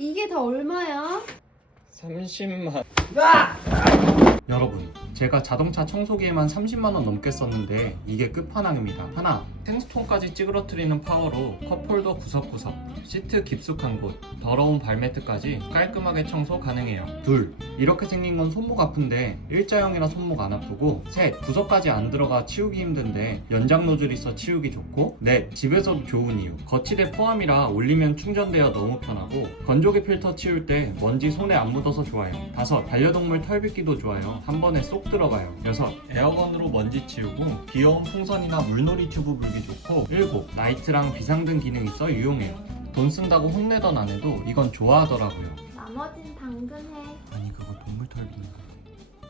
이게 다 얼마야? 30만. 여러분, 제가 자동차 청소기에만 30만원 넘게 썼는데 이게 끝판왕입니다. 하나, 생수통까지 찌그러뜨리는 파워로 컵홀더 구석구석, 시트 깊숙한 곳, 더러운 발매트까지 깔끔하게 청소 가능해요. 둘, 이렇게 생긴 건 손목 아픈데 일자형이라 손목 안 아프고. 셋, 구석까지 안 들어가 치우기 힘든데 연장 노즐 있어 치우기 좋고. 넷, 집에서도 좋은 이유, 거치대 포함이라 올리면 충전되어 너무 편하고. 건조기 필터 치울 때 먼지 손에 안 묻어서 좋아요. 다섯, 반려동물 털 빗기도 좋아요. 한 번에 쏙 들어가요. 여섯, 에어건으로 먼지 치우고 귀여운 풍선이나 물놀이 튜브 불기 좋고. 일곱, 라이트랑 비상등 기능 있어 유용해요. 돈 쓴다고 혼내던 아내도 이건 좋아하더라고요. 나머진 당근해.